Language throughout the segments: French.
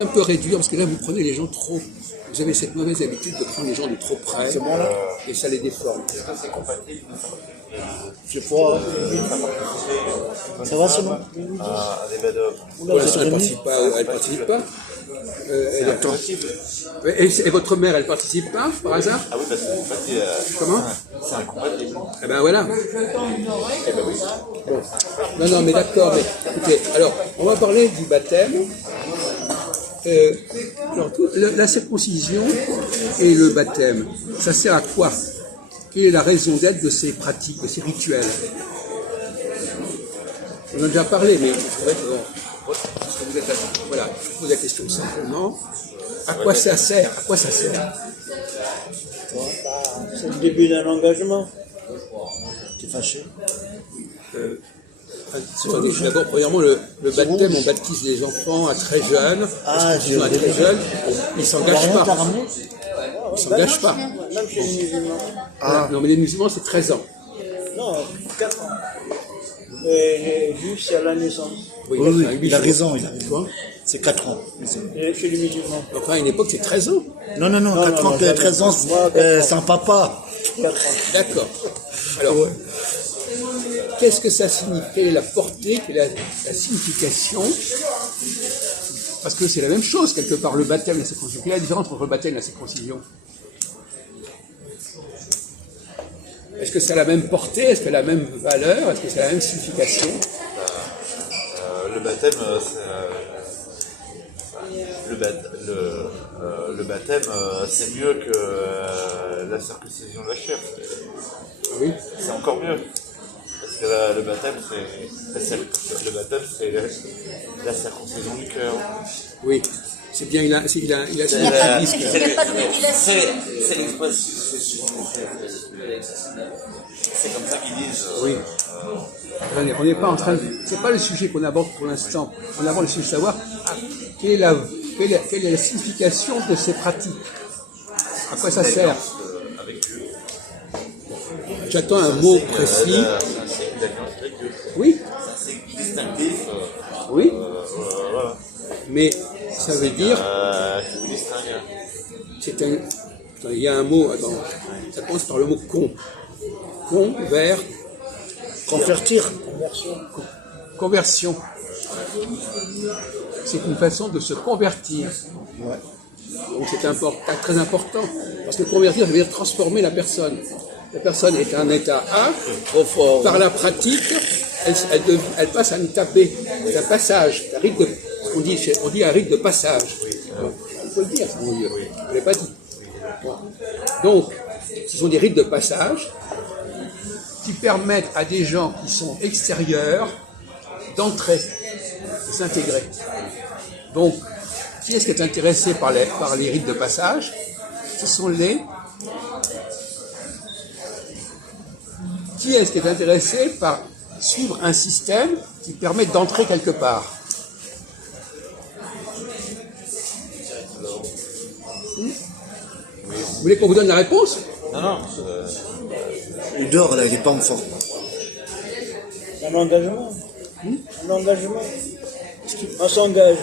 Un peu réduire, parce que là, vous prenez les gens trop... Vous avez cette mauvaise habitude de prendre les gens de trop près, et ça les déforme. C'est compatible. Je crois. Ça va sinon Pour l'instant, elle ne participe pas. Et votre mère, elle ne participe pas, par hasard? Ah oui, parce que en fait, Comment? c'est incompatible. Eh ben voilà. Bon. Non, mais d'accord. Mais, écoutez, alors, on va parler du baptême. Alors, la circoncision et le baptême, ça sert à quoi? Quelle est la raison d'être de ces pratiques, de ces rituels? On en a déjà parlé, mais voilà, je pose la question simplement. À quoi ça sert? À quoi ça sert? C'est le début d'un engagement. T'es fâché? D'abord, premièrement, le baptême, on baptise les enfants à très jeunes. Ils sont à très jeunes, ils ne s'engagent pas. Ils ne s'engagent pas. Même chez les musulmans. Non, mais les musulmans, c'est 13 ans. Non, 4 ans. Et juste à la naissance. Oui, il a raison, c'est 4 ans. Et chez les musulmans. Enfin, à une époque, c'est 13 ans. Non, 4 ans, 13 ans, sans papa. 4 ans. D'accord. Alors, qu'est-ce que ça signifie? Quelle est la portée, quelle est la signification? Parce que c'est la même chose, quelque part, le baptême et la circoncision. Quelle est la différence entre le baptême et la circoncision? Est-ce que ça a la même portée? Est-ce que ça a la même valeur? Est-ce que ça a la même signification? Le baptême, le baptême, c'est mieux que la circoncision de la chair. Oui. C'est encore mieux. Parce que le baptême, c'est la circoncision du cœur. Oui. C'est bien, il a C'est l'expression. C'est comme ça qu'ils disent. Oui. On n'est pas en train de... C'est pas le sujet qu'on aborde pour l'instant. On aborde le sujet de savoir quelle est la signification de ces pratiques. À quoi ça sert? J'attends un mot précis. Oui. C'est distinctif. Oui. Voilà. Mais ça veut dire... C'est un... Attends, il y a un mot... Attends, ça commence par le mot con. Con, vers... Convertir. Conversion. C'est une façon de se convertir. Donc c'est très important. Parce que convertir, ça veut dire transformer la personne. La personne est à un état A, par la pratique, elle passe à un état B. C'est un passage, un rite on dit un rite de passage. Il faut le dire, ça, on ne l'a pas dit. Bon. Donc, ce sont des rites de passage qui permettent à des gens qui sont extérieurs d'entrer, de s'intégrer. Donc, qui est-ce qui est intéressé par les rites de passage? Ce sont les... Qui est-ce qui est intéressé par suivre un système qui permet d'entrer quelque part? Vous voulez qu'on vous donne la réponse? Non. Il dort là, il n'est pas en forme. Un engagement. Un engagement. On s'engage.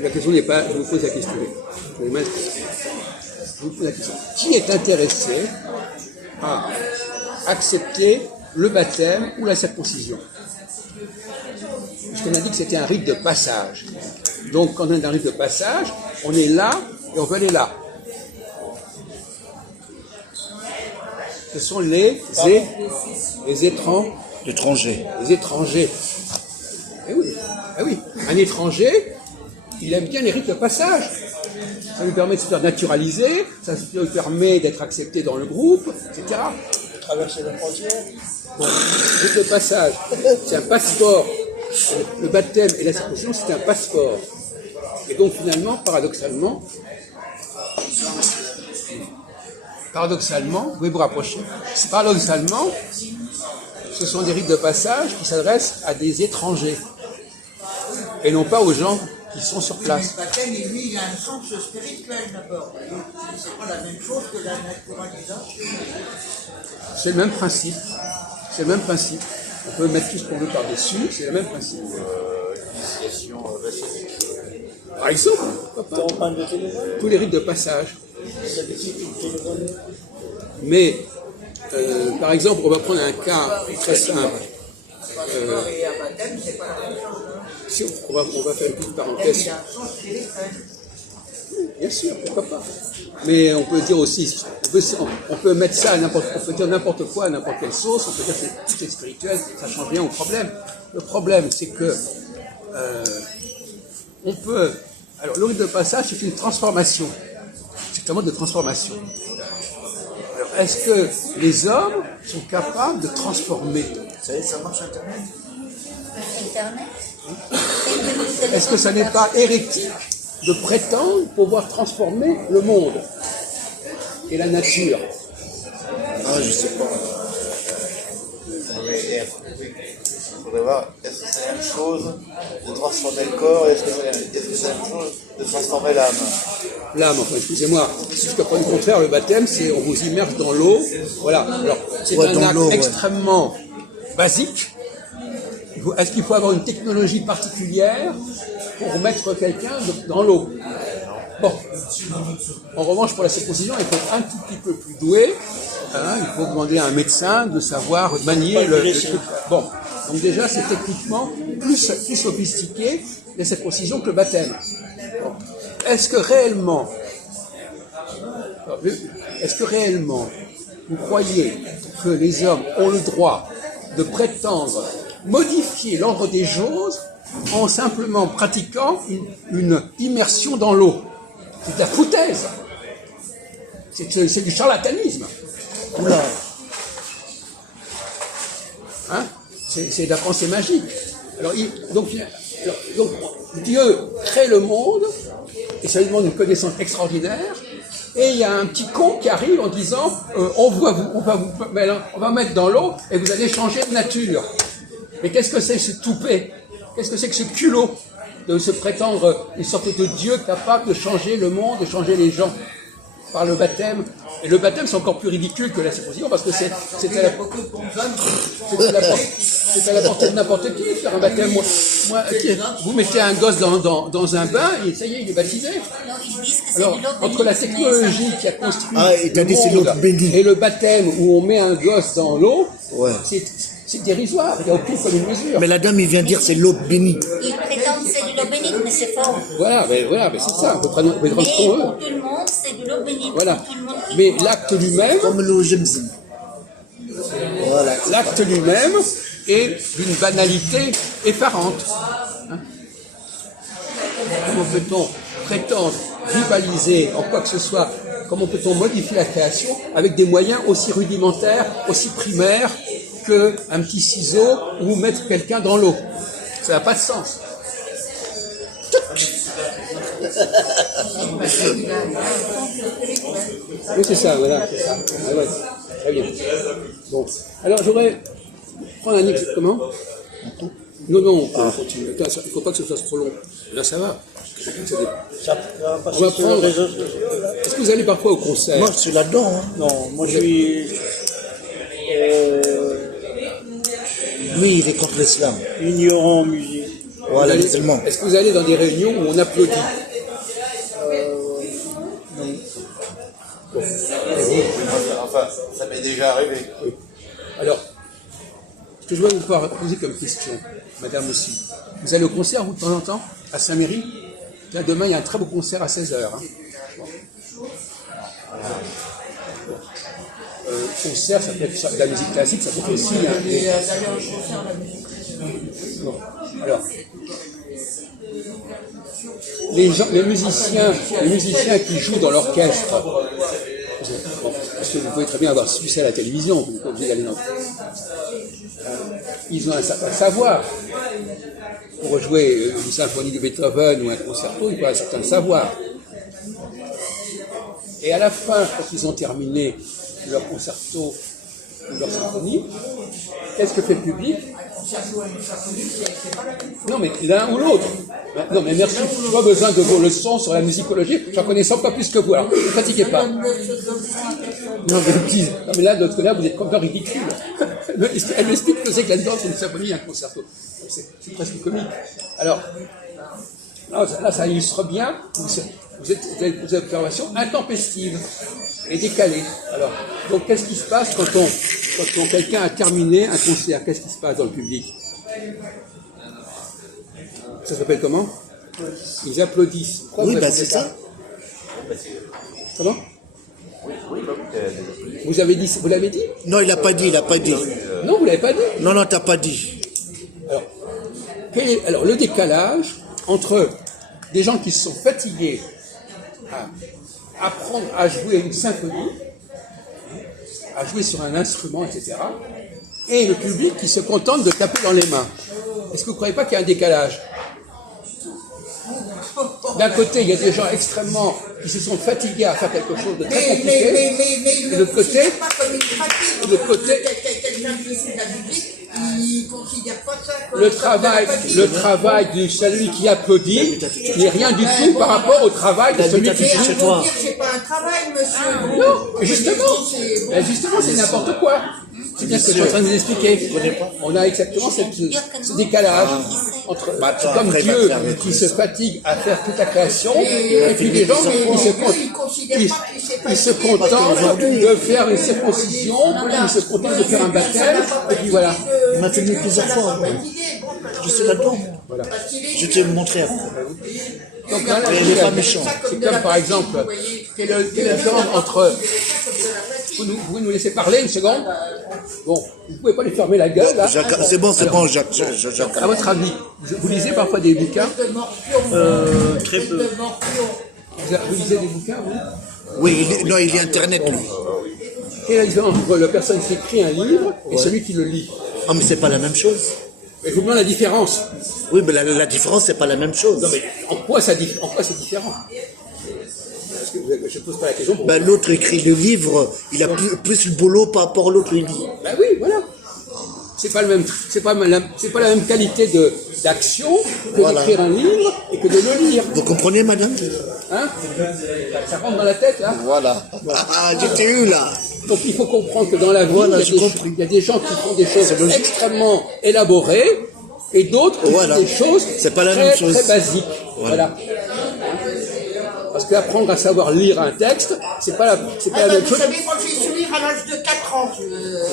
La question n'est pas... Je vous pose la question. Je vous pose la question. Qui est intéressé à accepter le baptême ou la circoncision? Puisqu'on a dit que c'était un rite de passage. Donc, quand on est dans un rite de passage, on est là et on veut aller là. Ce sont les L'étranger. Les étrangers. Eh oui. Un étranger, il aime bien les rites de passage. Ça lui permet de se faire naturaliser, ça lui permet d'être accepté dans le groupe, etc. Traverser la frontière. Bon, rite de passage, c'est un passeport. Le baptême et la circoncision, c'est un passeport. Et donc finalement, paradoxalement, vous pouvez vous rapprocher, paradoxalement, ce sont des rites de passage qui s'adressent à des étrangers et non pas aux gens qui sont sur place. Le baptême, lui, il a un sens spirituel d'abord. C'est pas la même chose que la naturalisation. C'est le même principe. On peut mettre tout ce qu'on veut par-dessus, c'est le même principe. Initiation baptistique. Par exemple, pourquoi T'es pas, en panne de téléphone? tous les rites de passage. Ça décide le téléphone. Mais, par exemple, on va prendre un cas très simple. Passeport et un baptême, c'est pas la même chose. Hein. Si on va faire une petite Il parenthèse. a un sens spirituel. Bien sûr, pourquoi pas. Mais on peut dire aussi, on peut mettre ça à on peut dire n'importe quoi, à n'importe quelle sauce, on peut dire que tout est spirituel, ça change rien au problème. Le problème, c'est que on peut. Alors, le rite de passage, c'est une transformation. C'est un mode de transformation. Alors, est-ce que les hommes sont capables de transformer? Vous savez, ça marche Internet. Internet. Est-ce que ça n'est pas hérétique de prétendre pouvoir transformer le monde et la nature? Ah, je sais pas. Il faudrait voir, est-ce que c'est la même chose de transformer le corps et est-ce que c'est la même chose de transformer l'âme? L'âme, enfin, excusez-moi, jusqu'à preuve du contraire, le baptême, c'est on vous immerge dans l'eau. Voilà. Alors, c'est Ouais, un dans acte l'eau, ouais. extrêmement basique. Est-ce qu'il faut avoir une technologie particulière pour mettre quelqu'un dans l'eau? Bon. En revanche, pour la circoncision, il faut être un tout petit peu plus doué. Hein, il faut demander à un médecin de savoir manier le truc. Bon. Donc déjà, c'est techniquement plus sophistiqué la circoncision que le baptême. Bon. Est-ce que réellement, vous croyez que les hommes ont le droit de prétendre modifier l'ordre des choses en simplement pratiquant une immersion dans l'eau? C'est de la foutaise. C'est du charlatanisme. Oula. Hein? C'est de la pensée magique. Alors, donc, Dieu crée le monde, et ça lui demande une connaissance extraordinaire, et il y a un petit con qui arrive en disant on va mettre dans l'eau et vous allez changer de nature. Mais qu'est-ce que c'est que ce toupet? Qu'est-ce que c'est que ce culot de se prétendre une sorte de Dieu capable de changer le monde, de changer les gens par le baptême? Et le baptême, c'est encore plus ridicule que la circoncision parce que c'est à la portée de n'importe qui de faire un baptême. Vous mettez un gosse dans un bain et ça y est, il est baptisé. Non, ils disent que c'est Alors, de l'eau entre la bénite, technologie qui a construit Ah, et t'as le dit c'est l'eau monde bénite. et le baptême où on met un gosse dans l'eau, Ouais. c'est dérisoire, il n'y a aucune commune mesure. Mais la dame, il vient dire c'est l'eau bénite. Ils prétendent que c'est de l'eau bénite, mais c'est faux. Voilà, mais c'est ça, on peut prendre Mais eux. pour tout le monde, c'est de l'eau bénite. Voilà. Pour tout le monde qui Mais croit. l'acte lui-même, Comme l'eau Jemzim. Voilà. l'acte lui-même est d'une banalité effarante. Hein? Comment peut-on prétendre rivaliser en quoi que ce soit? Comment peut-on modifier la création avec des moyens aussi rudimentaires, aussi primaires qu'un petit ciseau ou mettre quelqu'un dans l'eau? Ça n'a pas de sens. Oui, c'est ça, voilà, c'est ça. Ah ouais, très bien. Bon, alors j'aurais prendre un exemple. Comment? Non, on continue. Attends, il ne faut pas que ce soit trop long. Là, ça va. Ça va passer On va sur les prendre. réseaux sociaux. Est-ce que vous allez parfois au concert? Moi, je suis là-dedans. Hein. Non, moi je suis Lui, il est contre l'islam. ignorant en musique. Voilà, Vous allez- musulman. Est-ce que vous allez dans des réunions où on applaudit? Enfin, ça m'est déjà arrivé. Oui. Alors, ce que je vais vous poser comme question, madame aussi. Vous allez au concert, vous, de temps en temps, à Saint-Méry? Là, demain, il y a un très beau concert à 16h. Hein. Concert, ça peut être de la musique classique, ça peut être aussi... hein, Et d'aller au concert, la musique. bon. Alors, les musiciens qui jouent dans l'orchestre, bon, parce que vous pouvez très bien avoir suivi ça à la télévision, vous n'êtes pas obligé d'aller dans... ils ont un certain savoir. Pour jouer une symphonie de Beethoven ou un concerto, il faut un certain savoir. Et à la fin, quand ils ont terminé leur concerto ou leur symphonie, qu'est-ce que fait le public? Non, mais l'un ou l'autre. Non, mais merci. Je n'ai pas besoin de vos leçons sur la musicologie. J'en connais 100 fois plus que vous. Alors, ne vous fatiguez pas. Non, mais là, de l'autre côté, vous êtes complètement ridicule. Elle m'explique que c'est que la différence entre une symphonie et un concerto. C'est presque comique. Alors, Là, ça illustre bien, vous êtes des observations intempestives et décalées. Alors, donc qu'est-ce qui se passe quand quelqu'un a terminé un concert? Qu'est-ce qui se passe dans le public? Ça s'appelle comment? Ils applaudissent. Pourquoi Oui, vous ben applaudissez c'est ça. Comment? Vous avez dit, vous l'avez dit? Non, il n'a pas dit, il n'a pas dit. Non, vous l'avez pas dit. Non, non, t'as pas dit. Alors, le décalage entre des gens qui se sont fatigués à apprendre à jouer une symphonie, à jouer sur un instrument, etc., et le public qui se contente de taper dans les mains. Est-ce que vous ne croyez pas qu'il y a un décalage? D'un côté, il y a des gens extrêmement qui se sont fatigués à faire quelque chose de très compliqué. Mais de l'autre côté, c'est pas comme une pratique. de l'autre côté, Quelqu'un qui fait de la musique, il ne considère pas ça comme de la le travail de celui qui applaudit n'est rien du tout par rapport au travail de celui qui Mais joue. à vous dire, c'est pas un travail, monsieur. Non, justement, c'est n'importe quoi. C'est bien ce que je suis en train de vous expliquer. On a exactement ce décalage entre c'est comme après, Dieu il va faire qui se fatigue à faire toute la création, et puis des gens qui se contentent de faire une circoncision, qui se contentent de faire un baptême, et puis voilà. Il m'a filmé plusieurs fois. Je suis là-dedans. Voilà. Je vais te le montrer après. Donc là, Il n'est pas méchant. c'est comme par exemple, quelle est la différence entre... Vous pouvez nous laisser parler une seconde? Bon, vous ne pouvez pas lui fermer la gueule, là. C'est bon, Jacques. À votre avis, vous lisez parfois des bouquins? Très peu. Vous lisez des bouquins, vous? Oui, non, il est Internet, lui. Quelle est la différence entre la personne qui écrit un livre et celui qui le lit? Ah, mais c'est pas la même chose. Mais je vous demande la différence. Oui, mais la différence, c'est pas la même chose. Non, mais en quoi c'est différent? Parce que je ne pose pas la question pour Ben, l'autre écrit le livre, il a plus le boulot par rapport à l'autre, il lit. Ben oui, voilà. C'est pas la même qualité d'action que Voilà. d'écrire un livre et que de le lire. Vous comprenez, madame? Hein? Ça rentre dans la tête, là? Voilà. Ah, j'étais eu, là. Donc il faut comprendre que dans la vie, Voilà, il y a des gens qui font des choses extrêmement élaborées et d'autres qui Voilà. font des choses C'est pas la très, même chose. très basiques. Voilà. Parce qu'apprendre à savoir lire un texte, c'est pas la même Vous chose. savez, moi j'ai su lire à l'âge de 4 ans,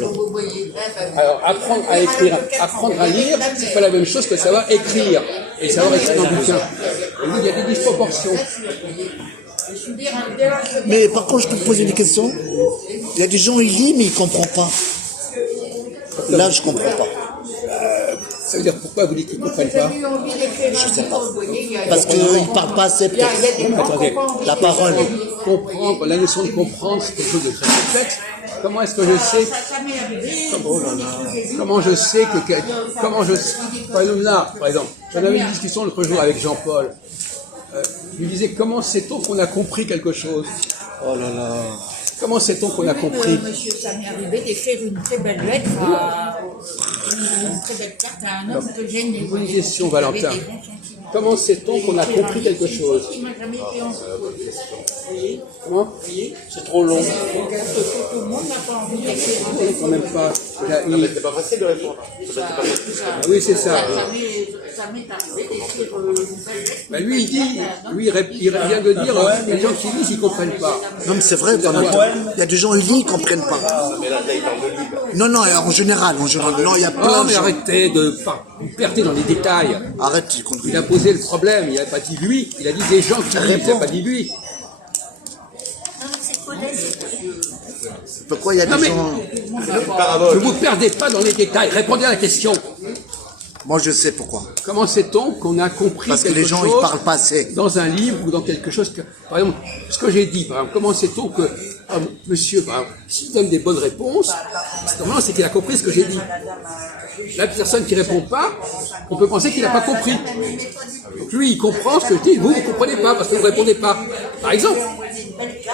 vous voyez. Alors apprendre à écrire, apprendre à lire, c'est pas la même chose que savoir écrire et savoir écrire un bouquin. Et oui, il y a des disproportions. Mais par contre, je peux te poser des questions. Il y a des gens, ils lisent, mais ils ne comprennent pas. Là, je ne comprends pas. Ça veut dire pourquoi vous dites qu'ils ne comprennent pas? Je sais pas. Parce qu'ils ne parlent pas assez, peut-être. Attendez, La parole. comprendre, la notion de comprendre, c'est quelque chose de très complexe. Comment est-ce que je sais? Comment je sais par exemple là, j'en avais une discussion l'autre jour avec Jean-Paul. Je lui disais, comment sait-on qu'on a compris quelque chose? Oh là là. Comment sait-on qu'on a compris? Monsieur, ça m'est arrivé d'écrire une très belle lettre une très belle carte à un homme que j'aimais. Bonne question, Valentin. Comment sait-on qu'on a compris quelque chose? Il m'a jamais été en Comment? C'est trop long. tout le monde n'a pas envie d'écrire. Quand même pas. C'est pas facile de répondre. Ah oui, c'est ça. Ça m'est arrivé d'écrire une belle lettre. Ben lui, il dit, lui, il vient de dire, les gens qui lisent, ils ne comprennent pas. Non, mais c'est vrai, il y a des gens, ils lisent, ils ne comprennent pas. Mais là, il parle de livre. Non, non, en général. Non, il y a Oh, plein de mais gens. arrêtez de vous perdez dans les détails. Arrête, tu comprends. Il a posé le problème, il n'a pas dit lui, il a dit des gens qui lisent, il n'a pas dit lui. Non, c'est quoi là? Pourquoi il y a Non, des mais- gens... Ne vous perdez pas dans les détails, répondez à la question. Moi, je sais pourquoi. Comment sait-on qu'on a compris Parce que quelque les gens, chose ils parlent pas assez. dans un livre ou dans quelque chose que... Par exemple, ce que j'ai dit, par exemple, comment sait-on que monsieur, par exemple, s'il donne des bonnes réponses, normalement, c'est qu'il a compris ce que j'ai dit. La personne qui répond pas, on peut penser qu'il n'a pas compris. Donc lui, il comprend ce que je dis, vous ne comprenez pas parce que vous ne répondez pas. Par exemple,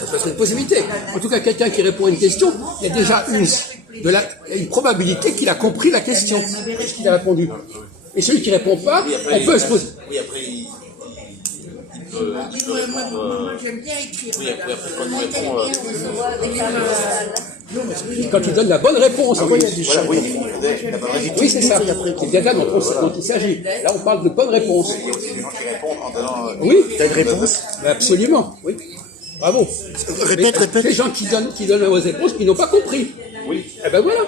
ça peut être une possibilité. En tout cas, quelqu'un qui répond à une question, il y a déjà une probabilité qu'il a compris la question, ce qu'il a répondu. Et celui qui ne répond pas, on peut se poser. Oui, après, il peut Moi, j'aime bien écrire. Oui, après, quand il répond, Quand il donne la bonne réponse. Après, il y a des Voilà, gens oui, qui comprennent. il n'a pas de résultat. Oui, c'est ça. Et après, C'est bien là dont il s'agit. Là, on parle de bonne réponse. Il y a aussi des gens qui répondent en donnant. Oui, T'as une réponse? absolument. Oui. Bravo. Répète, Les répète. gens qui donnent la mauvaise réponse, ils n'ont pas compris. Oui. Eh ben voilà.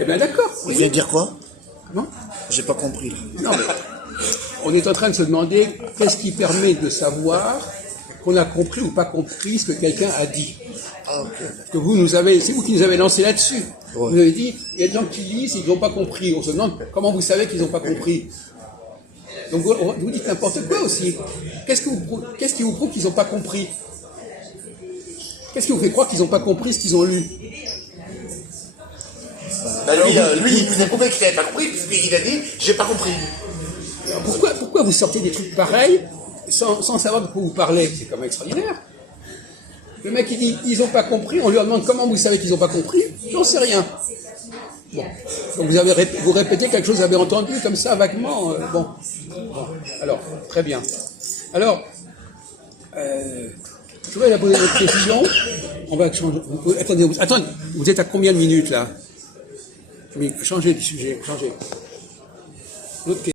Eh ben d'accord. Il vient de dire quoi? Comment? J'ai pas compris. Là. Non, mais on est en train de se demander qu'est-ce qui permet de savoir qu'on a compris ou pas compris ce que quelqu'un a dit. Ah, ok. Parce que c'est vous qui nous avez lancé là-dessus. Ouais. Vous avez dit, il y a des gens qui lisent, ils n'ont pas compris. On se demande comment vous savez qu'ils n'ont pas compris. Donc vous dites n'importe quoi aussi. Qu'est-ce qui vous prouve qu'ils n'ont pas compris? Qu'est-ce qui vous fait croire qu'ils n'ont pas compris ce qu'ils ont lu? Bah lui, il vous a prouvé qu'il n'avait pas compris, puisqu'il a dit « j'ai pas compris ». Alors pourquoi vous sortez des trucs pareils sans savoir de quoi vous parlez? C'est quand même extraordinaire. Le mec il dit ils n'ont pas compris, on lui demande comment vous savez qu'ils n'ont pas compris, j'en sais rien. Bon. Donc vous répétez quelque chose que vous avez entendu comme ça vaguement. Bon. Alors, très bien. Alors, je voudrais la poser une autre question. On va changer. Attendez, vous êtes à combien de minutes là? Mais changez de sujet, changez. L'autre question.